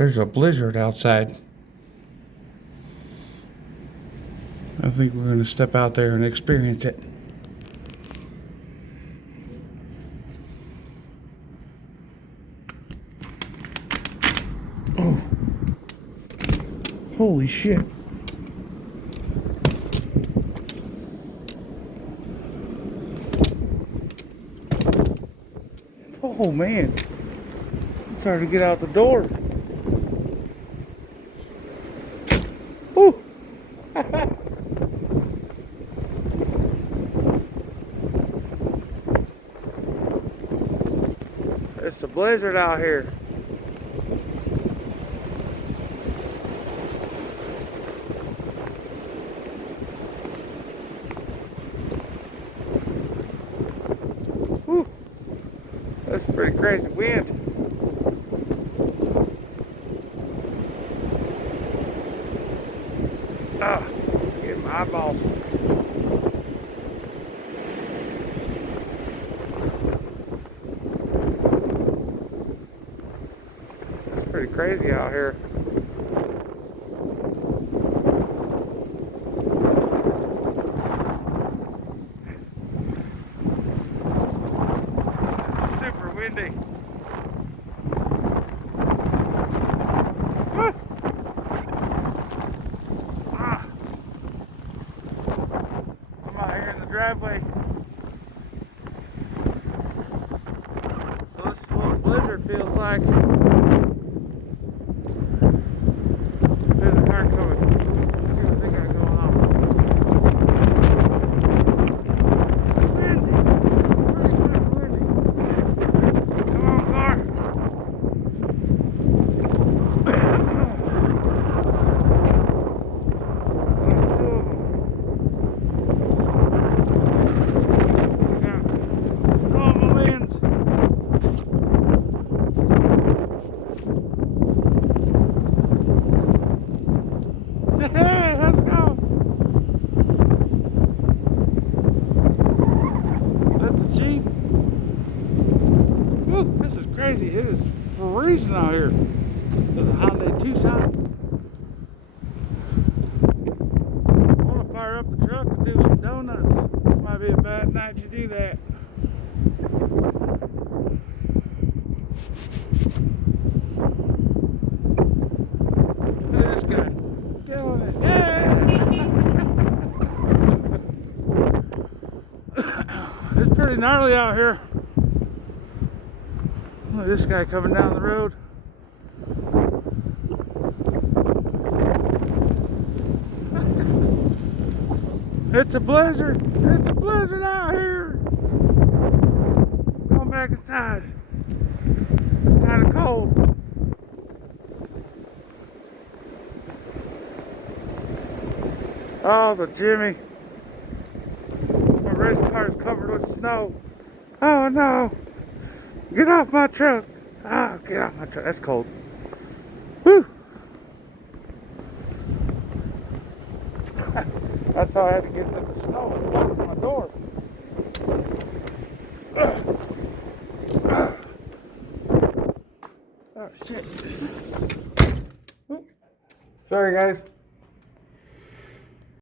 There's a blizzard outside. I think we're going to step out there and experience it. Oh, holy shit. Oh man, it's hard to get out the door. Woo! It's a blizzard out here. Woo! That's a pretty crazy wind. Ah, get my eyeballs. It's pretty crazy out here. Super windy. Driveway. So this is what a blizzard feels like. There's a car coming. Let's see what they got going on. Windy. Pretty windy. Come on, car. Hey, let's go. That's a Jeep. Woo, this is crazy. It is freezing out here. There's a Hyundai Tucson. I want to fire up the truck and do some donuts. This might be a bad night to do that. Look at this guy. Killing it. Yeah! It's pretty gnarly out here. Look at this guy coming down the road. It's a blizzard. It's a blizzard out here. Going back inside. It's kind of cold. Oh, the Jimmy. My race car is covered with snow. Oh no. Get off my truck. Oh, get off my truck. That's cold. Whew. That's how I had to get into the snow and walk to my door. Oh shit. Sorry guys.